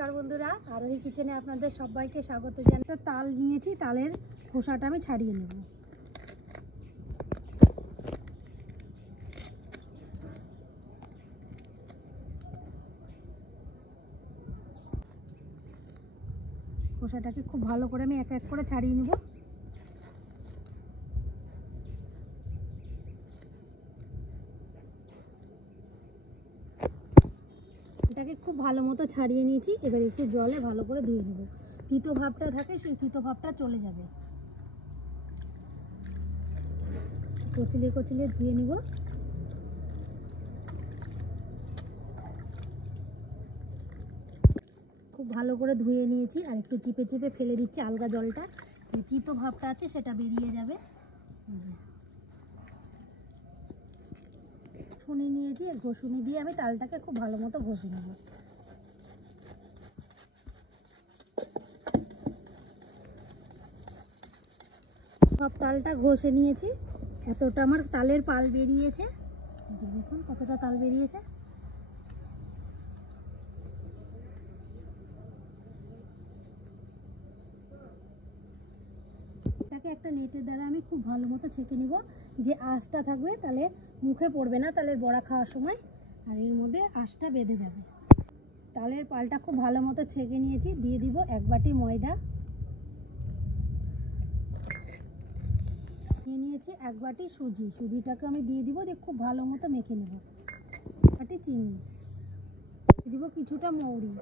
नमस्कार बंधुरा आरोही किचेने आपनादेर सबाइके स्वागत जानाई। ताल निয়েছি, तालेर খোসাটা আমি ছাড়িয়ে নেব। খোসাটাকে খুব ভালো করে আমি এক এক করে ছাড়িয়ে নেব। এটাকে খুব ভালো মতো ছাড়িয়ে নিয়েছি। এবার একটু জলে ভালো করে ধুয়ে নেব। তিতো ভাবটা থাকে সেই তিতো ভাবটা চলে যাবে। কচলিয়ে কচলিয়ে ধুয়ে নিব। খুব ভালো করে ধুয়ে নিয়েছি আর একটু চিপে চিপে ফেলে দিচ্ছি আলগা জলটা। যে তিতো ভাবটা আছে সেটা বেরিয়ে যাবে। ঘষুনি নিয়েছি, ঘষুনি দিয়ে আমি তালটাকে খুব ভালো মতো ঘষে নেব। সব তালটা ঘষে নিয়েছি। এতটা আমার তালের পাল বেরিয়েছে, দেখুন কতটা তাল বেরিয়েছে। এটাকে একটা নেটের দ্বারা আমি খুব ভালো মতো ছেঁকে নিব। যে আঁশটা থাকবে তাহলে মুখে পড়বে না তালের বড়া খাওয়ার সময়, আর এর মধ্যে আঁশটা বেঁধে যাবে। তালের পালটা খুব ভালো মতো ছেঁকে নিয়েছি। দিয়ে দিব 1 বাটি ময়দা, নিয়েছি 1 বাটি সুজি। সুজিটাকে আমি দিয়ে দিব, দিয়ে খুব ভালো মতো মেখে নেব। 1 বাটি চিনি দিয়ে দিব, কিছুটা মৌরি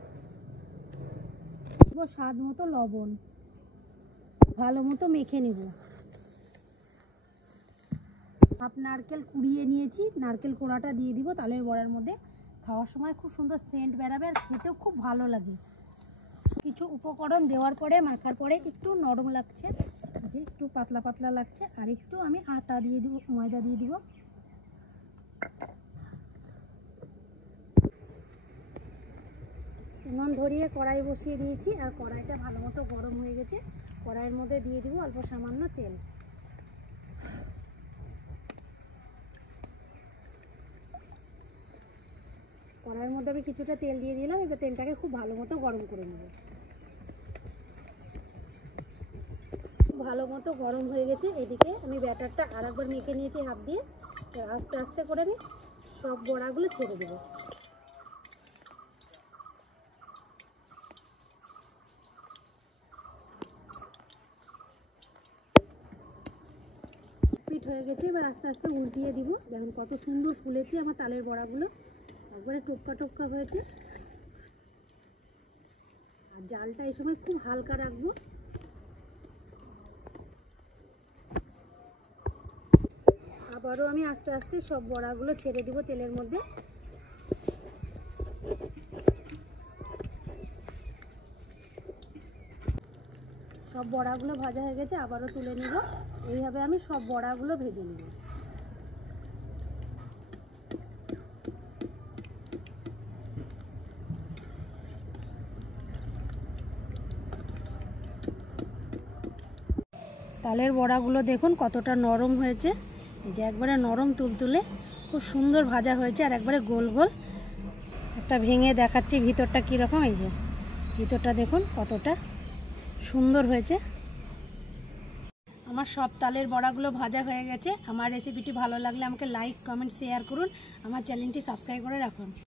দিব, স্বাদ মতো লবণ। ভালো মতো মেখে নেব। হাফ নারকেল কুড়িয়ে নিয়েছি, নারকেল কোড়াটা দিয়ে দিব তালের বড়ার মধ্যে। খাওয়ার সময় খুব সুন্দর সেন্ট বেরাবে আর খেতেও খুব ভালো লাগে। কিছু উপকরণ দেওয়ার পরে মাখার পরে একটু নরম লাগছে, যে একটু পাতলা পাতলা লাগছে। আর একটু আমি আটা দিয়ে দিব, ময়দা দিয়ে দিব। উনুন ধরিয়ে কড়াই বসিয়ে দিয়েছি আর কড়াইটা ভালো মতো গরম হয়ে গেছে। কড়াইয়ের মধ্যে দিয়ে দিব অল্প সামান্য তেল। কড়াইয়ের মধ্যে আমি কিছুটা তেল দিয়ে দিলাম। এবার তেলটাকে খুব ভালো মতো গরম করে নেব। ভালো মতো গরম হয়ে গেছে। এদিকে আমি ব্যাটারটা আরেকবার মেখে নিয়েছি হাত দিয়ে। আস্তে আস্তে করে আমি সব বড়াগুলো ছেড়ে দেব। পিট হয়ে গেছে। এবার আস্তে আস্তে উল্টিয়ে দিব। দেখুন কত সুন্দর ফুলেছে আমার তালের বড়াগুলো, একবারে টপকা টপকা হয়েছে। আর জালটা এই সময় খুব হালকা রাখবো। আবারও আমি আস্তে আস্তে সব বড়াগুলো ছেড়ে দিব তেলের মধ্যে। সব বড়াগুলো ভাজা হয়ে গেছে, আবারও তুলে নেব। এইভাবে আমি সব বড়াগুলো ভেজে নেব। তালের বড়াগুলো দেখুন কতটা নরম হয়েছে। এই যে একবারে নরম তুলতুলে খুব সুন্দর ভাজা হয়েছে আর একবারে গোল গোল। একটা ভেঙে দেখাচ্ছি ভিতরটা কীরকম। এই যে ভিতরটা দেখুন কতটা সুন্দর হয়েছে। আমার সব তালের বড়াগুলো ভাজা হয়ে গেছে। আমার রেসিপিটি ভালো লাগলে আমাকে লাইক কমেন্ট শেয়ার করুন। আমার চ্যানেলটি সাবস্ক্রাইব করে রাখুন।